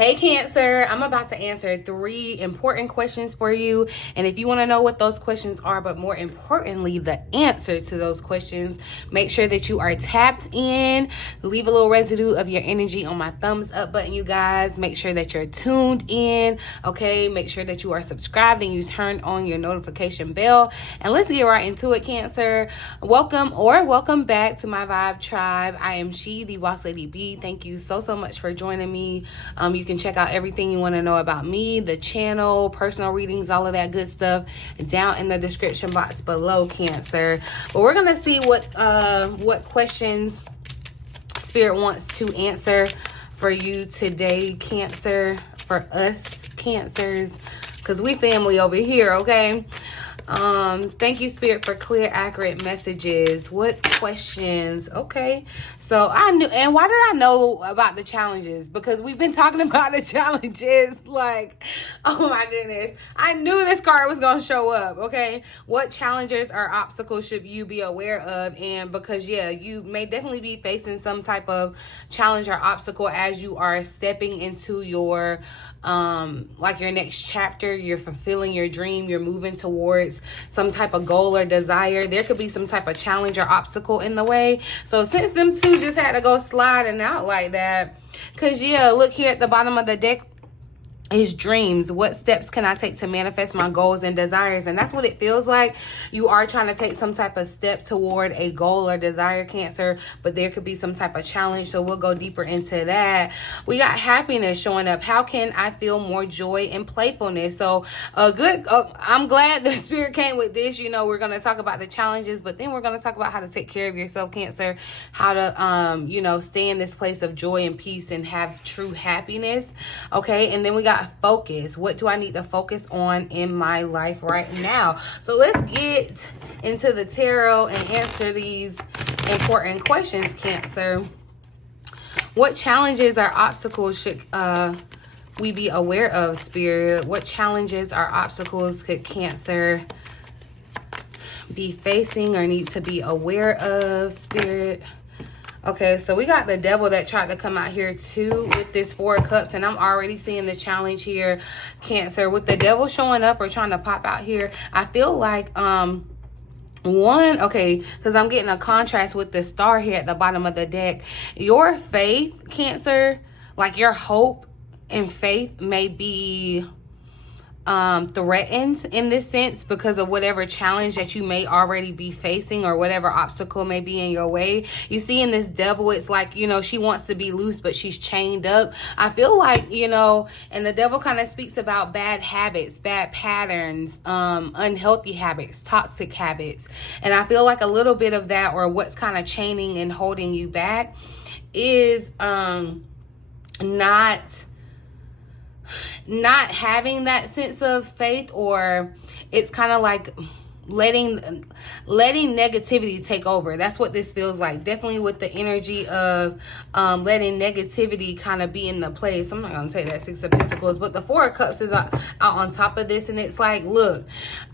Hey Cancer, I'm about to answer 3 important questions for you. And if you want to know what those questions are, but more importantly, the answer to those questions, make sure that you are tapped in. Leave a little residue of your energy on my thumbs up button, you guys. Make sure that you're tuned in, okay? Make sure that you are subscribed and you turned on your notification bell. And let's get right into it, Cancer. Welcome back to my Vibe Tribe. I am She, the Boss Lady B. Thank you so much for joining me. You can check out everything you want to know about me, the channel, personal readings, all of that good stuff down in the description box below, Cancer. But we're gonna see what questions Spirit wants to answer for you today, Cancer, for us Cancers, because we family over here, okay? Thank you, Spirit, for clear, accurate messages. What questions? Okay. So I knew, and why did I know about the challenges? Because we've been talking about the challenges, like, oh my goodness. I knew this card was going to show up, okay? What challenges or obstacles should you be aware of? And because, yeah, you may definitely be facing some type of challenge or obstacle as you are stepping into your, like your next chapter. You're fulfilling your dream. You're moving towards some type of goal or desire. There could be some type of challenge or obstacle in the way. So since them two just had to go sliding out like that, because yeah, look here at the bottom of the deck is dreams. What steps can I take to manifest my goals and desires? And that's what it feels like. You are trying to take some type of step toward a goal or desire, Cancer, but there could be some type of challenge. So we'll go deeper into that. We got happiness showing up. How can I feel more joy and playfulness? So I'm glad the Spirit came with this. You know, we're going to talk about the challenges, but then we're going to talk about how to take care of yourself, Cancer, how to, you know, stay in this place of joy and peace and have true happiness. Okay. And then we got focus. What do I need to focus on in my life right now? So let's get into the tarot and answer these important questions, Cancer. What challenges or obstacles should we be aware of, Spirit? What challenges or obstacles could Cancer be facing or need to be aware of, Spirit? Okay, so we got the Devil that tried to come out here too with this 4 of Cups, and I'm already seeing the challenge here, Cancer. With the Devil showing up or trying to pop out here, I feel like because I'm getting a contrast with the Star here at the bottom of the deck. Your faith, Cancer, like your hope and faith may be threatened in this sense because of whatever challenge that you may already be facing or whatever obstacle may be in your way. You see in this Devil, it's like, you know, she wants to be loose, but she's chained up. I feel like, you know, and the Devil kind of speaks about bad habits, bad patterns, unhealthy habits, toxic habits. And I feel like a little bit of that, or what's kind of chaining and holding you back, is not having that sense of faith, or it's kind of like letting negativity take over. That's what this feels like. Definitely with the energy of letting negativity kind of be in the place. I'm not going to take that 6 of Pentacles, but the 4 of Cups is out on top of this. And it's like, look,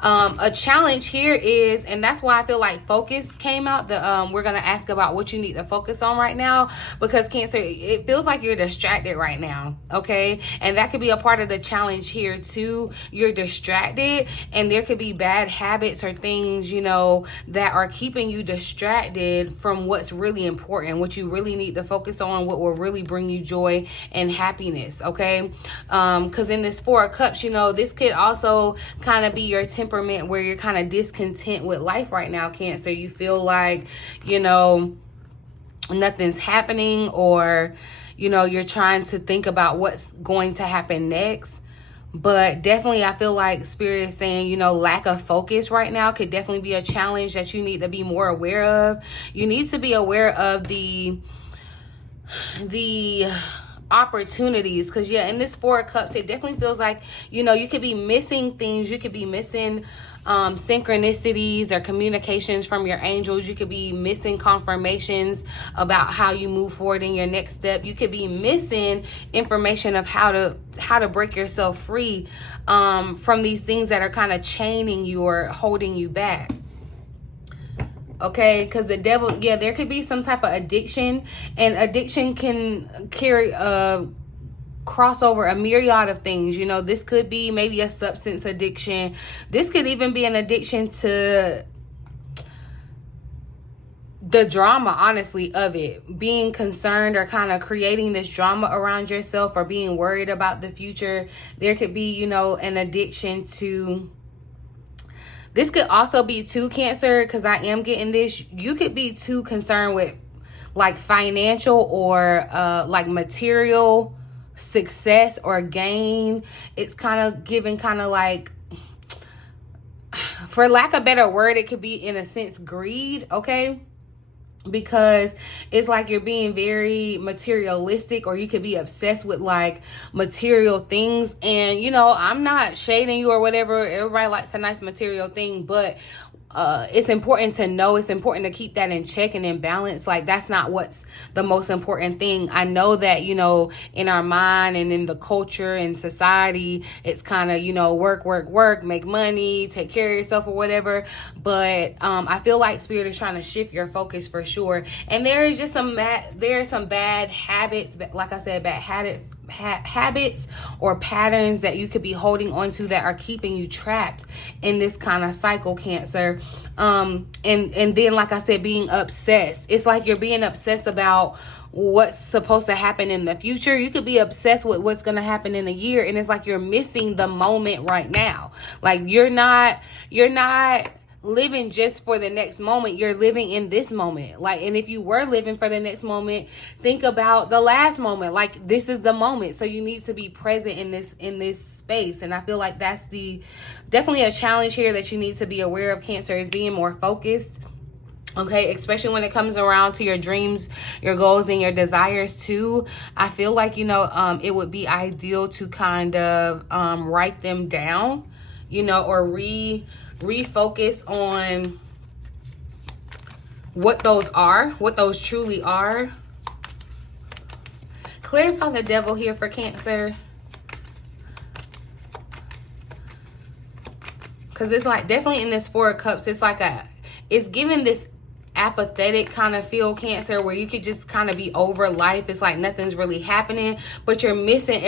a challenge here is, and that's why I feel like focus came out. We're going to ask about what you need to focus on right now, because Cancer, it feels like you're distracted right now, okay? And that could be a part of the challenge here too. You're distracted, and there could be bad habits or things, you know, that are keeping you distracted from what's really important, what you really need to focus on, what will really bring you joy and happiness, okay? Because in this 4 of Cups, you know, this could also kind of be your temperament, where you're kind of discontent with life right now, Cancer. You feel like, you know, nothing's happening, or, you know, you're trying to think about what's going to happen next. But definitely, I feel like Spirit is saying, you know, lack of focus right now could definitely be a challenge that you need to be more aware of. You need to be aware of the opportunities, because yeah, in this 4 of Cups, it definitely feels like, you know, you could be missing things. You could be missing synchronicities or communications from your angels. You could be missing confirmations about how you move forward in your next step. You could be missing information of how to break yourself free from these things that are kind of chaining you or holding you back. Okay, because the Devil, yeah, there could be some type of addiction, and addiction can carry cross over a myriad of things. You know, this could be maybe a substance addiction. This could even be an addiction to the drama, honestly, of it. Being concerned or kind of creating this drama around yourself, or being worried about the future. There could be, you know, an addiction to... This could also be too, Cancer, because I am getting this. You could be too concerned with like financial or like material success or gain. It's kind of giving kind of like, for lack of a better word, it could be in a sense greed, okay? Because it's like you're being very materialistic, or you could be obsessed with like material things. And, you know, I'm not shading you or whatever. Everybody likes a nice material thing, but it's important to know, it's important to keep that in check and in balance. Like, that's not what's the most important thing. I know that, you know, in our mind and in the culture and society, it's kind of, you know, work, make money, take care of yourself or whatever. But I feel like Spirit is trying to shift your focus for sure. And there is just some bad habits, like I said, bad habits or patterns that you could be holding on to that are keeping you trapped in this kind of cycle, Cancer. And then, like I said, being obsessed. It's like you're being obsessed about what's supposed to happen in the future. You could be obsessed with what's going to happen in a year, and it's like you're missing the moment right now. Like you're not living just for the next moment. You're living in this moment. Like, and if you were living for the next moment, think about the last moment. Like, this is the moment. So you need to be present in this space. And I feel like that's definitely a challenge here that you need to be aware of, Cancer, is being more focused. Okay, especially when it comes around to your dreams, your goals, and your desires too. I feel like, you know, it would be ideal to kind of write them down, you know, or refocus on what those truly are. Clarify the devil here for Cancer. Because it's like definitely in this Four of Cups, it's like it's giving this apathetic kind of feel, Cancer, where you could just kind of be over life. It's like nothing's really happening, but you're missing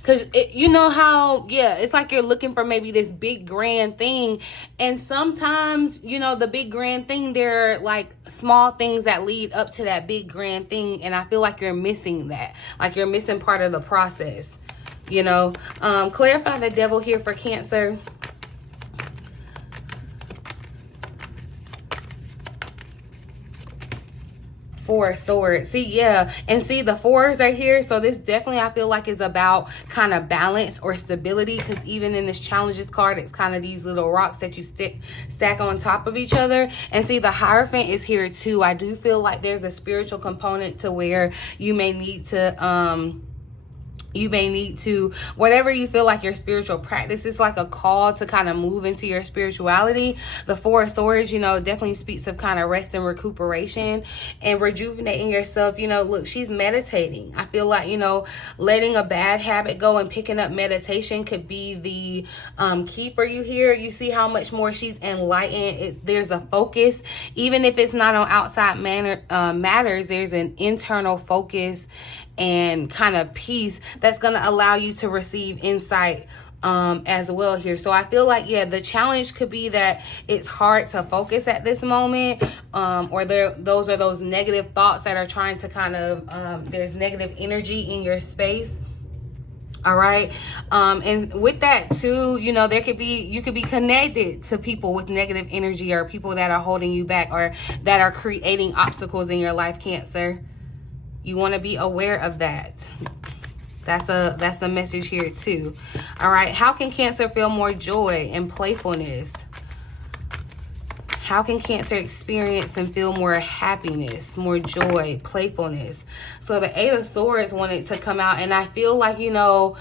because you know how, yeah, it's like you're looking for maybe this big grand thing, and sometimes, you know, the big grand thing, there are like small things that lead up to that big grand thing, and I feel like you're missing that. Like you're missing part of the process, you know. Clarify the devil here for Cancer. Four of Swords. See, yeah, and see the fours are here. So this definitely, I feel like, is about kind of balance or stability, because even in this challenges card, it's kind of these little rocks that you stack on top of each other. And see, the Hierophant is here too. I do feel like there's a spiritual component to where you may need to whatever you feel like your spiritual practice is, like a call to kind of move into your spirituality. The Four of Swords, you know, definitely speaks of kind of rest and recuperation and rejuvenating yourself. You know, look, she's meditating. I feel like, you know, letting a bad habit go and picking up meditation could be the key for you here. You see how much more she's enlightened. There's a focus, even if it's not on outside matters, there's an internal focus and kind of peace that's going to allow you to receive insight as well here. So I feel like, yeah, the challenge could be that it's hard to focus at this moment, or those negative thoughts that are trying to kind of there's negative energy in your space. All right. And with that too, you know, you could be connected to people with negative energy, or people that are holding you back, or that are creating obstacles in your life, Cancer. You want to be aware of that. That's a message here too. All right. How can Cancer feel more joy and playfulness? How can Cancer experience and feel more happiness, more joy, playfulness? So the Eight of Swords wanted to come out, and I feel like, you know,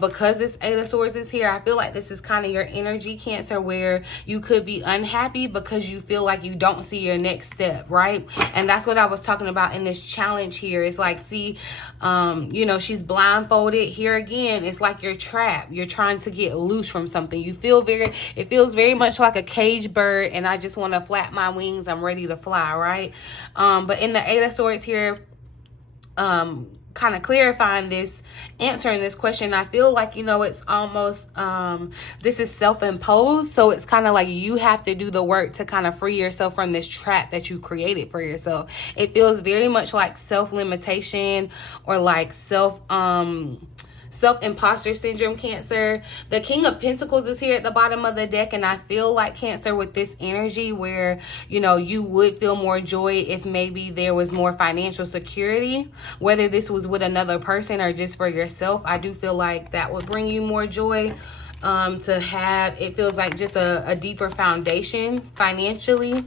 because this Eight of Swords is here, I feel like this is kind of your energy, Cancer, where you could be unhappy because you feel like you don't see your next step, right? And that's what I was talking about in this challenge here. It's like, see, you know, she's blindfolded. Here again, it's like you're trapped. You're trying to get loose from something. It feels very much like a caged bird, and I just want to flap my wings. I'm ready to fly, right? But in the Eight of Swords here, kind of clarifying this, answering this question, I feel like, you know, it's almost, this is self-imposed. So it's kind of like you have to do the work to kind of free yourself from this trap that you created for yourself. It feels very much like self-limitation or like self-imposter syndrome, Cancer. The King of Pentacles is here at the bottom of the deck, and I feel like, Cancer, with this energy where, you know, you would feel more joy if maybe there was more financial security, whether this was with another person or just for yourself. I do feel like that would bring you more joy, to have, it feels like just a deeper foundation financially.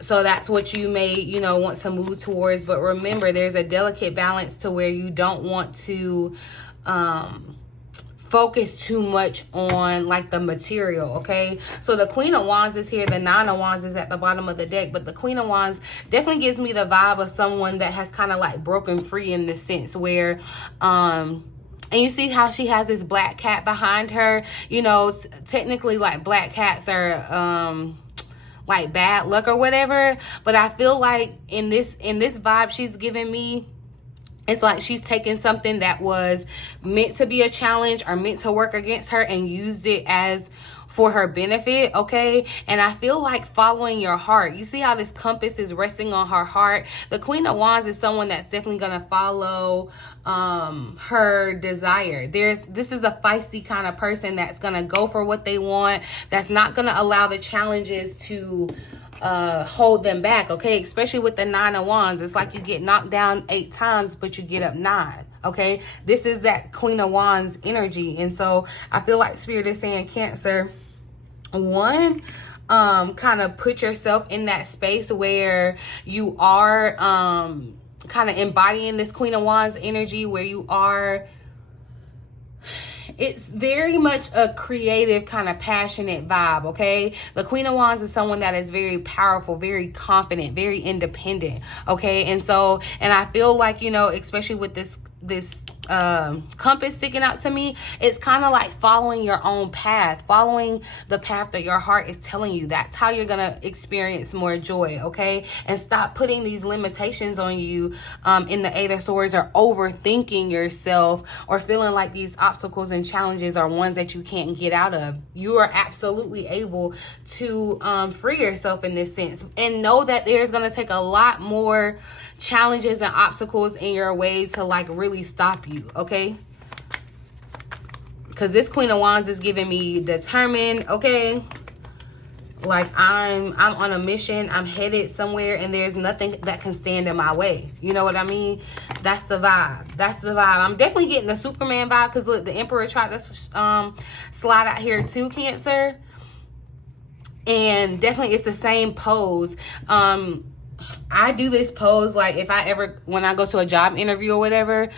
So that's what you may, you know, want to move towards. But remember, there's a delicate balance to where you don't want to focus too much on like the material, okay? So the Queen of Wands is here. The Nine of Wands is at the bottom of the deck. But the Queen of Wands definitely gives me the vibe of someone that has kind of like broken free in this sense where, and you see how she has this black cat behind her. You know, technically like black cats are, like bad luck or whatever, but I feel like in this vibe she's giving me, it's like she's taken something that was meant to be a challenge or meant to work against her and used it as for her benefit, okay? And I feel like following your heart. You see how this compass is resting on her heart? The Queen of Wands is someone that's definitely gonna follow her desire. This is a feisty kind of person that's gonna go for what they want, that's not gonna allow the challenges to hold them back, okay? Especially with the Nine of Wands. It's like you get knocked down 8 times, but you get up 9. Okay, this is that Queen of Wands energy. And so I feel like Spirit is saying, Cancer, one, kind of put yourself in that space where you are kind of embodying this Queen of Wands energy, where you are, it's very much a creative kind of passionate vibe, okay? The Queen of Wands is someone that is very powerful, very confident, very independent, okay? And so, and I feel like, you know, especially with this compass sticking out to me, it's kind of like following your own path, following the path that your heart is telling you. That's how you're gonna experience more joy, okay? And stop putting these limitations on you in the Eight of Swords, or overthinking yourself, or feeling like these obstacles and challenges are ones that you can't get out of. You are absolutely able to free yourself in this sense, and know that there's gonna take a lot more challenges and obstacles in your way to like really stop you, okay? Because this Queen of Wands is giving me determined, okay? Like I'm on a mission, I'm headed somewhere, and there's nothing that can stand in my way. You know what I mean? That's the vibe. That's the vibe. I'm definitely getting the Superman vibe, because look, the Emperor tried to slide out here too, Cancer. And definitely it's the same pose. I do this pose like when I go to a job interview or whatever.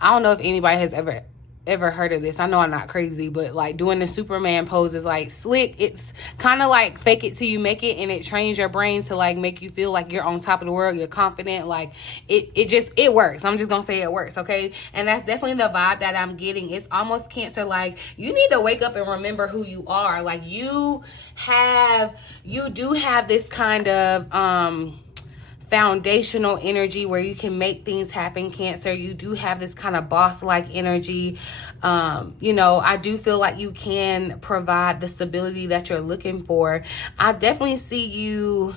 I don't know if anybody has ever heard of this. I know I'm not crazy, but like doing the Superman pose is like slick. It's kind of like fake it till you make it, and it trains your brain to like make you feel like you're on top of the world, you're confident. Like it works. I'm just gonna say it works, okay? And that's definitely the vibe that I'm getting. It's almost, Cancer, like you need to wake up and remember who you are. Like you do have this kind of foundational energy where you can make things happen, Cancer. You do have this kind of boss-like energy. You know, I do feel like you can provide the stability that you're looking for. I definitely see you,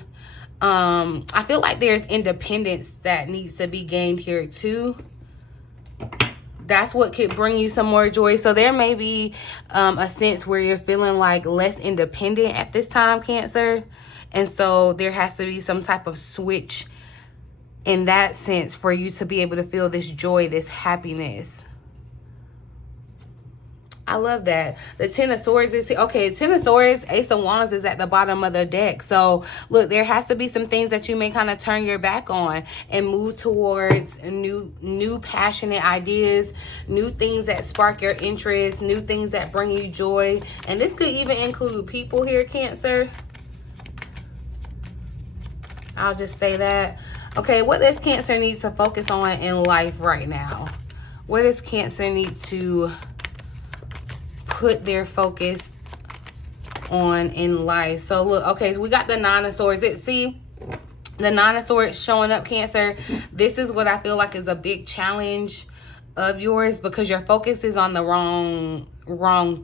I feel like there's independence that needs to be gained here too. That's what could bring you some more joy. So there may be a sense where you're feeling like less independent at this time, Cancer. And so there has to be some type of switch in that sense for you to be able to feel this joy, this happiness. I love that. The Ten of Swords is here. Okay, Ten of Swords, Ace of Wands is at the bottom of the deck. So look, there has to be some things that you may kind of turn your back on and move towards new passionate ideas, new things that spark your interest, new things that bring you joy. And this could even include people here, Cancer. I'll just say that. Okay, what does Cancer need to focus on in life right now? What does Cancer need to put their focus on in life? So look, okay, so we got the Nine of Swords. See, The Nine of Swords showing up, Cancer. This is what I feel like is a big challenge of yours, because your focus is on the wrong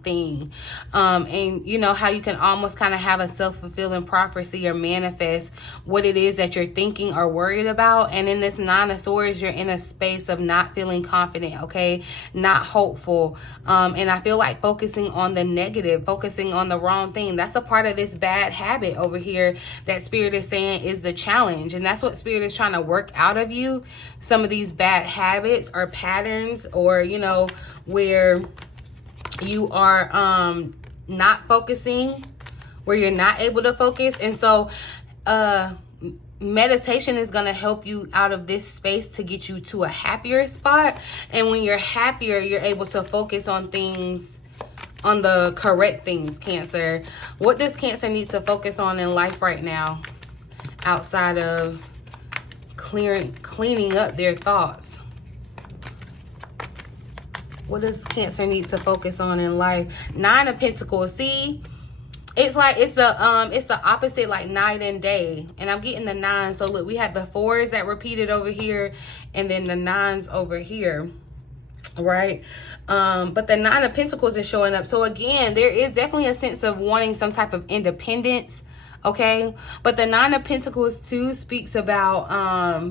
thing. And you know how you can almost kind of have a self-fulfilling prophecy or manifest what it is that you're thinking or worried about. And in this Nine of Swords, you're in a space of not feeling confident, okay, not hopeful. And I feel like focusing on the negative, focusing on the wrong thing. That's a part of this bad habit over here that Spirit is saying is the challenge. And that's what Spirit is trying to work out of you. Some of these bad habits or patterns, or you know, where you are not focusing, where you're not able to focus. And so meditation is going to help you out of this space to get you to a happier spot. And when you're happier, you're able to focus on things, on the correct things, Cancer. What does Cancer need to focus on in life right now outside of cleaning up their thoughts? What does Cancer need to focus on in life? Nine of Pentacles. See, it's like it's the opposite, like night and day. And I'm getting the nine. So look, we have the fours that repeated over here, and then the nines over here, right? But the Nine of Pentacles is showing up. So again, there is definitely a sense of wanting some type of independence, okay? But the Nine of Pentacles too speaks about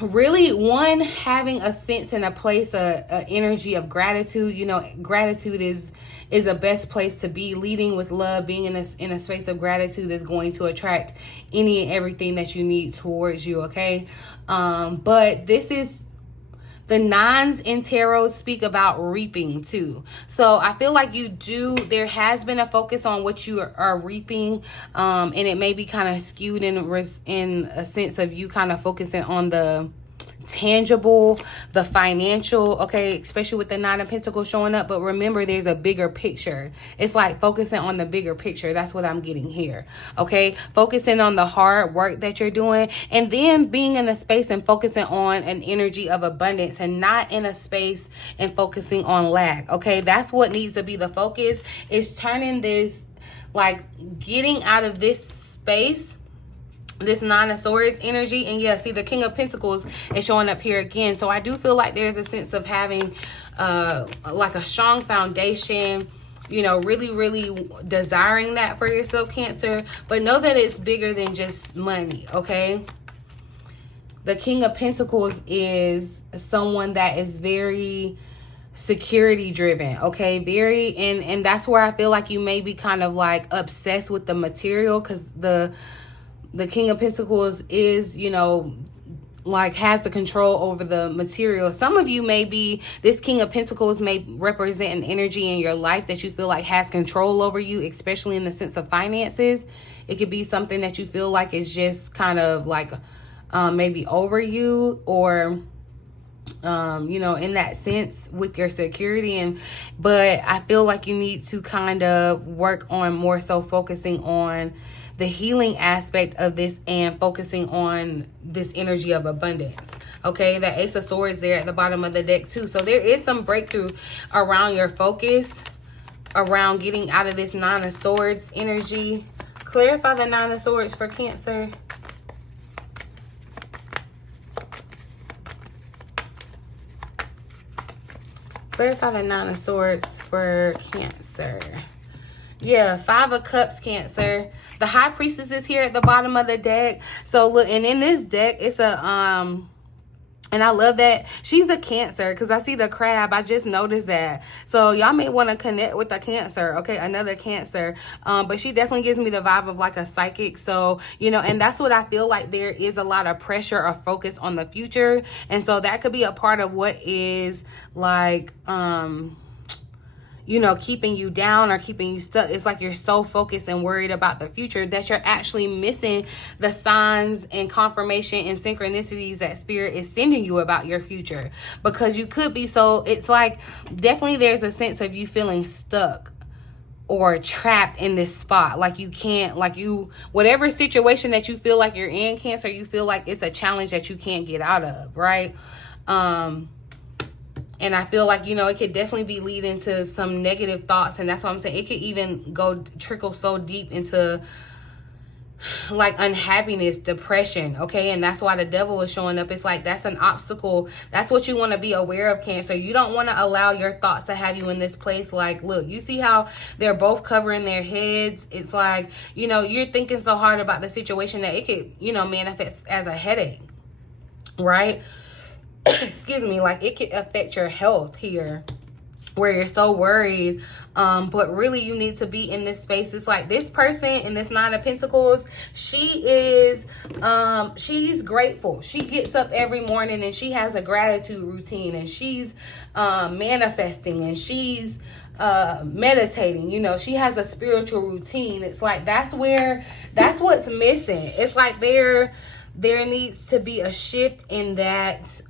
really having a sense and a place, a energy of gratitude. You know, gratitude is the best place to be. Leading with love, being in a space of gratitude is going to attract any and everything that you need towards you, okay? But this is, the nines in tarot speak about reaping too. So I feel like there has been a focus on what you are reaping. And it may be kind of skewed in a sense of you kind of focusing on the tangible, the financial, okay, especially with the Nine of Pentacles showing up. But remember, there's a bigger picture. It's like focusing on the bigger picture. That's what I'm getting here, okay? Focusing on the hard work that you're doing, and then being in a space and focusing on an energy of abundance, and not in a space and focusing on lack, okay? That's what needs to be the focus, is turning this, like getting out of this space, this Nine of Swords energy. And yeah, see, the King of Pentacles is showing up here again. So I do feel like there's a sense of having like a strong foundation, you know, really desiring that for yourself, Cancer. But know that it's bigger than just money, okay? The King of Pentacles is someone that is very security driven, okay? And that's where I feel like you may be kind of like obsessed with the material, because the King of Pentacles is, you know, like has the control over the material. Some of you this King of Pentacles may represent an energy in your life that you feel like has control over you, especially in the sense of finances. It could be something that you feel like is just kind of like maybe over you, or you know, in that sense with your security. But I feel like you need to kind of work on more so focusing on the healing aspect of this and focusing on this energy of abundance, okay? The Ace of Swords there at the bottom of the deck too. So there is some breakthrough around your focus, around getting out of this Nine of Swords energy. Clarify the Nine of Swords for Cancer. Clarify the Nine of Swords for Cancer. Yeah, Five of Cups, Cancer. The High Priestess is here at the bottom of the deck. So look, and in this deck, it's a and I love that she's a Cancer, because I see the crab. I just noticed that. So y'all may want to connect with a Cancer, okay? Another Cancer. But she definitely gives me the vibe of like a psychic. So, you know, and that's what I feel like. There is a lot of pressure or focus on the future. And so that could be a part of what is like, you know, keeping you down or keeping you stuck. It's like you're so focused and worried about the future that you're actually missing the signs and confirmation and synchronicities that Spirit is sending you about your future. Because you could be it's like definitely there's a sense of you feeling stuck or trapped in this spot. Like you can't, whatever situation that you feel like you're in, Cancer, you feel like it's a challenge that you can't get out of, right? And I feel like, you know, it could definitely be leading to some negative thoughts. And that's what I'm saying. It could even trickle so deep into like unhappiness, depression, okay? And that's why the devil is showing up. It's like that's an obstacle. That's what you want to be aware of, Cancer. You don't want to allow your thoughts to have you in this place. Like, look, you see how they're both covering their heads? It's like, you know, you're thinking so hard about the situation that it could, you know, manifest as a headache, right? Excuse me, like it could affect your health here, where you're so worried, but really you need to be in this space. It's like this person in this Nine of Pentacles, she is, she's grateful. She gets up every morning and she has a gratitude routine, and she's manifesting, and she's meditating. You know, she has a spiritual routine. It's like that's what's missing. It's like there needs to be a shift in that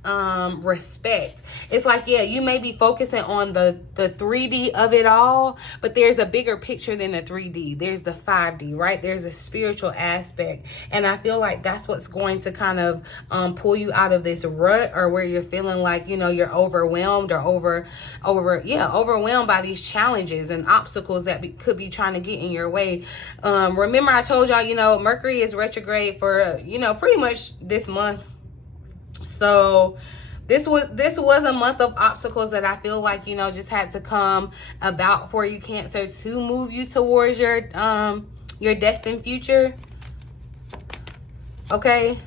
respect. It's like, yeah, you may be focusing on the 3D of it all, but there's a bigger picture than the 3D. There's the 5D, right? There's a spiritual aspect. And I feel like that's what's going to kind of pull you out of this rut, or where you're feeling like, you know, you're overwhelmed or overwhelmed by these challenges and obstacles that could be trying to get in your way. Remember I told y'all, you know, Mercury is retrograde for, you know, pretty much this month. So this was a month of obstacles that I feel like, you know, just had to come about for you, Cancer, to move you towards your destined future. Okay,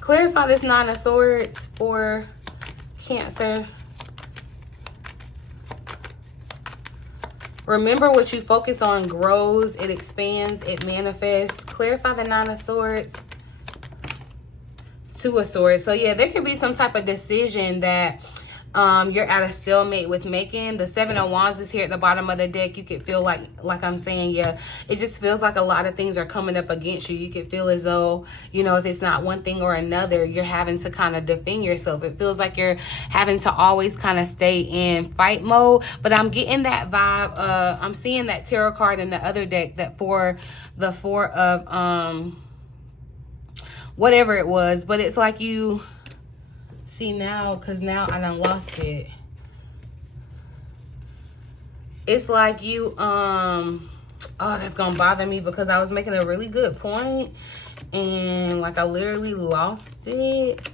clarify this Nine of Swords for Cancer. Remember, what you focus on grows, it expands, it manifests. Clarify the Nine of Swords. Two of Swords. So yeah, there could be some type of decision that you're at a stalemate with making. The Seven of Wands is here at the bottom of the deck. You could feel like I'm saying, yeah, it just feels like a lot of things are coming up against you. You could feel as though, you know, if it's not one thing or another, you're having to kind of defend yourself. It feels like you're having to always kind of stay in fight mode. But I'm getting that vibe. I'm seeing that tarot card in the other deck, that for the Four of whatever it was. But it's like you see now, because now I done lost it. It's like you oh, that's gonna bother me, because I was making a really good point and like I literally lost it.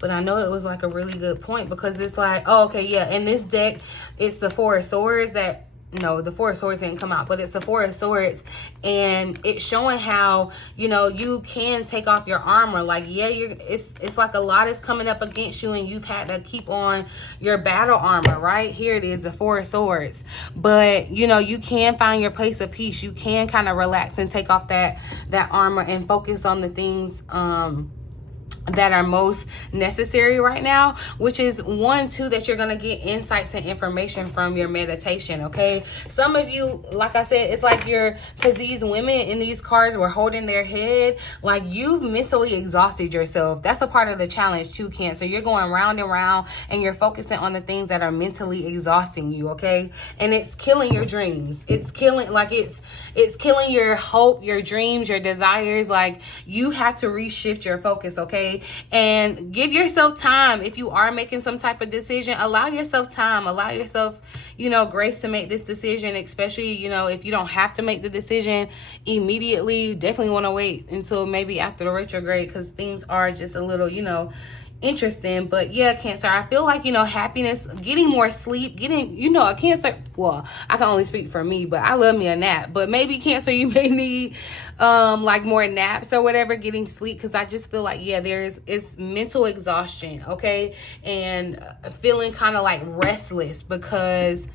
But I know it was like a really good point, because it's like, oh, okay, yeah, in this deck it's the Four of Swords that, no, the Four of Swords didn't come out, but it's the Four of Swords, and it's showing how, you know, you can take off your armor. Like, yeah, it's like a lot is coming up against you, and you've had to keep on your battle armor, right? Here it is, the Four of Swords. But, you know, you can find your place of peace. You can kind of relax and take off that armor and focus on the things that are most necessary right now, which is one, too, that you're gonna get insights and information from your meditation. Okay, some of you, like I said, it's like because these women in these cards were holding their head, like you've mentally exhausted yourself. That's a part of the challenge too, Cancer. You're going round and round, and you're focusing on the things that are mentally exhausting you. Okay, and it's killing your dreams. It's killing, like it's killing your hope, your dreams, your desires. Like, you have to reshift your focus. Okay, and give yourself time. If you are making some type of decision, allow yourself time, allow yourself, you know, grace to make this decision, especially, you know, if you don't have to make the decision immediately. Definitely want to wait until maybe after the retrograde, because things are just a little, you know, interesting. But yeah, Cancer, I feel like, you know, happiness, getting more sleep, getting, you know, a Cancer, well, I can only speak for me, but I love me a nap. But maybe, Cancer, you may need like more naps or whatever, getting sleep, because I just feel like, yeah, it's mental exhaustion. Okay, and feeling kind of like restless, because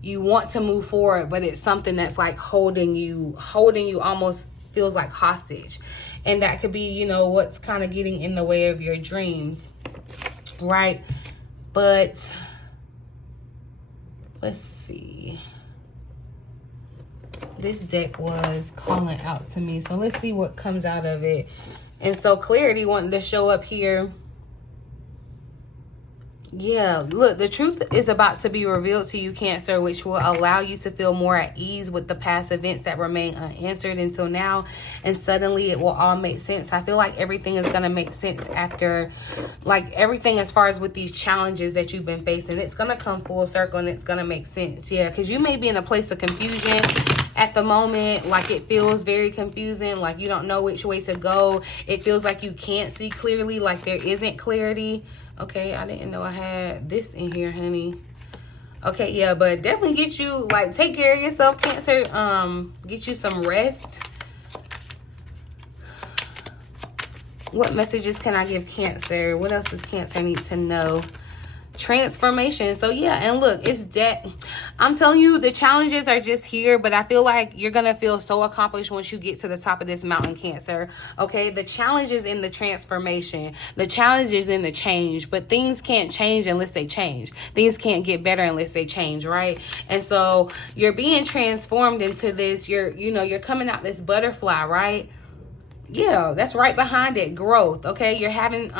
you want to move forward, but it's something that's like holding you almost feels like hostage. And that could be, you know, what's kind of getting in the way of your dreams, right? But let's see. This deck was calling out to me, so let's see what comes out of it. And so clarity wanting to show up here. Yeah, look, the truth is about to be revealed to you, Cancer, which will allow you to feel more at ease with the past events that remain unanswered until now. And suddenly it will all make sense. I feel like everything is going to make sense after, like, everything as far as with these challenges that you've been facing. It's going to come full circle and it's going to make sense. Yeah, because you may be in a place of confusion at the moment. Like, it feels very confusing. Like, you don't know which way to go. It feels like you can't see clearly. Like, there isn't clarity. Okay, I didn't know I had this in here, honey. Okay, yeah, but definitely get you, like, take care of yourself, Cancer. Get you some rest. What messages can I give Cancer? What else does Cancer need to know? Transformation. So yeah, and look, it's that I'm telling you, the challenges are just here, but I feel like you're gonna feel so accomplished once you get to the top of this mountain, Cancer. Okay, the challenge is in the transformation, the challenge is in the change, but things can't change unless they change. Things can't get better unless they change, right? And so you're being transformed into this, you're coming out this butterfly, right? Yeah, that's right behind it, growth. Okay, you're having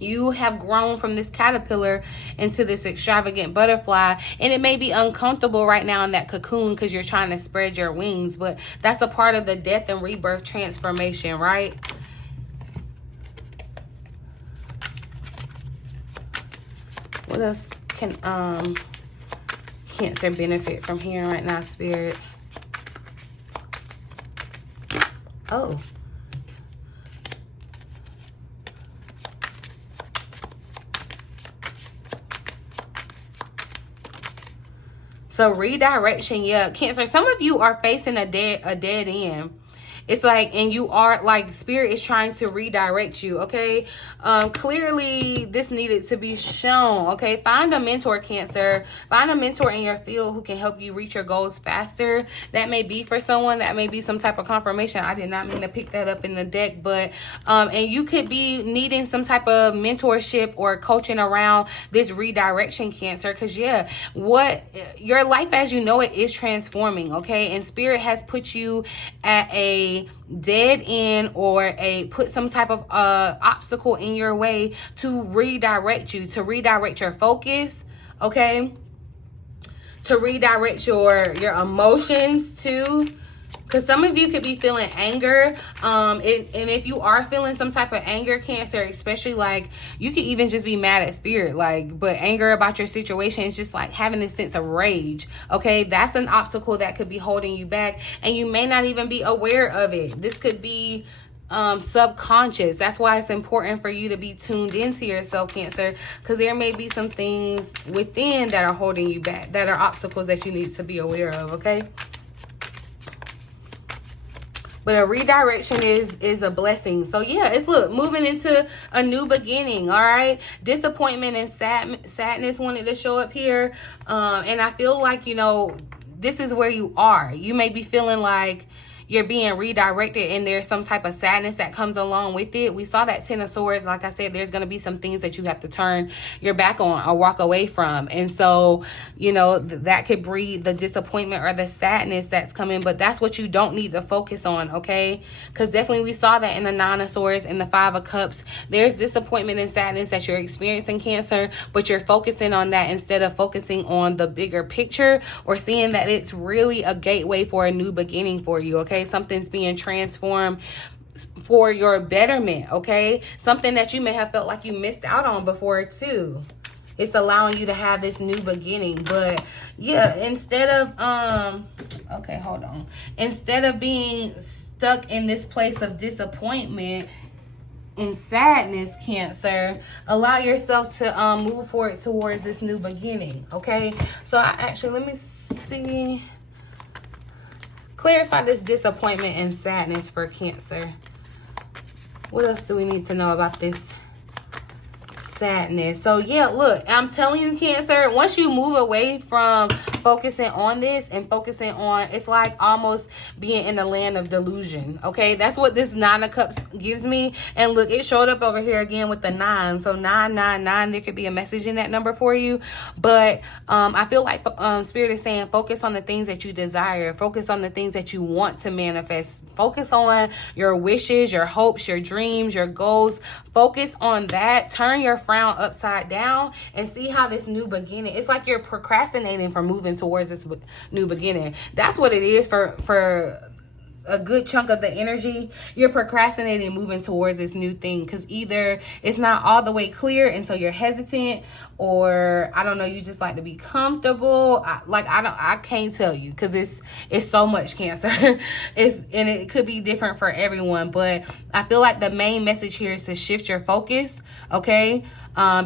you have grown from this caterpillar into this extravagant butterfly, and it may be uncomfortable right now in that cocoon because you're trying to spread your wings, but that's a part of the death and rebirth transformation, right? What else can Cancer benefit from here right now, Spirit? Oh. So redirection, yeah, Cancer. Some of you are facing a dead end. It's like, and you are like, Spirit is trying to redirect you, okay? Clearly, this needed to be shown, okay? Find a mentor, Cancer. Find a mentor in your field who can help you reach your goals faster. That may be for someone. That may be some type of confirmation. I did not mean to pick that up in the deck, but, and you could be needing some type of mentorship or coaching around this redirection, Cancer, because, yeah, what your life as you know it is transforming, okay? And Spirit has put you at a dead end or put some type of obstacle in your way to redirect you, to redirect your focus, okay, to redirect your emotions too, because some of you could be feeling anger, and if you are feeling some type of anger, Cancer, especially, like, you could even just be mad at Spirit, like, but anger about your situation is just like having this sense of rage, okay? That's an obstacle that could be holding you back, and you may not even be aware of it. This could be subconscious. That's why it's important for you to be tuned into yourself, Cancer, because there may be some things within that are holding you back, that are obstacles that you need to be aware of, okay? But a redirection is a blessing. So yeah, it's, look, moving into a new beginning, all right? Disappointment and sadness wanted to show up here. And I feel like, this is where you are. You may be feeling like you're being redirected and there's some type of sadness that comes along with it. We saw that Ten of Swords. Like I said, there's going to be some things that you have to turn your back on or walk away from. And so, that could breed the disappointment or the sadness that's coming. But that's what you don't need to focus on, okay? Because definitely we saw that in the Nine of Swords and the Five of Cups. There's disappointment and sadness that you're experiencing, Cancer, but you're focusing on that instead of focusing on the bigger picture or seeing that it's really a gateway for a new beginning for you, okay? Something's being transformed for your betterment, okay? Something that you may have felt like you missed out on before too. It's allowing you to have this new beginning. But yeah, instead of okay, hold on. Instead of being stuck in this place of disappointment and sadness, Cancer, allow yourself to move forward towards this new beginning, okay? So let me see. Clarify this disappointment and sadness for Cancer. What else do we need to know about this sadness? So yeah, look, I'm telling you, Cancer, once you move away from focusing on this and focusing on, it's like almost being in the land of delusion, okay? That's what this Nine of Cups gives me. And look, it showed up over here again with the 9. So 999, there could be a message in that number for you. But I feel like Spirit is saying focus on the things that you desire. Focus on the things that you want to manifest. Focus on your wishes, your hopes, your dreams, your goals. Focus on that. Turn your frown upside down and see how this new beginning, it's like you're procrastinating from moving towards this new beginning. That's what it is for a good chunk of the energy. You're procrastinating moving towards this new thing because either it's not all the way clear and so you're hesitant, or I don't know, you just like to be comfortable. I can't tell you because it's so much, Cancer. And it could be different for everyone, but I feel like the main message here is to shift your focus. Okay,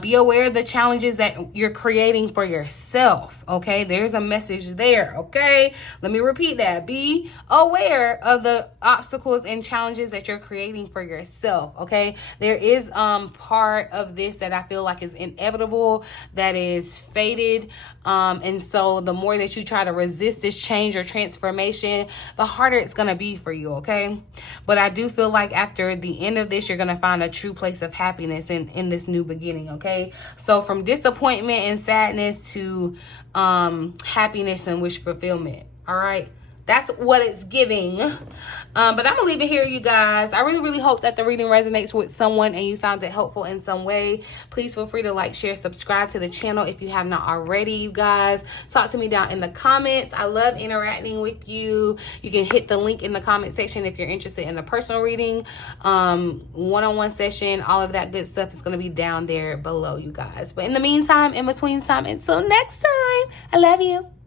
be aware of the challenges that you're creating for yourself. Okay, there's a message there. Okay, let me repeat that. Be aware of the obstacles and challenges that you're creating for yourself. Okay, there is part of this that I feel like is inevitable, that is fated, and so the more that you try to resist this change or transformation, the harder it's gonna be for you. Okay, but I do feel like after the end of this, you're gonna find a true place of happiness in this new beginning. Okay, so from disappointment and sadness to happiness and wish fulfillment. All right, that's what it's giving. But I'm gonna leave it here, you guys. I really hope that the reading resonates with someone and you found it helpful in some way. Please feel free to like, share, subscribe to the channel if you have not already, you guys. Talk to me down in the comments. I love interacting with you. You can hit the link in the comment section if you're interested in a personal reading, one-on-one session, all of that good stuff is gonna be down there below, you guys. But in the meantime, in between time, until next time, I love you.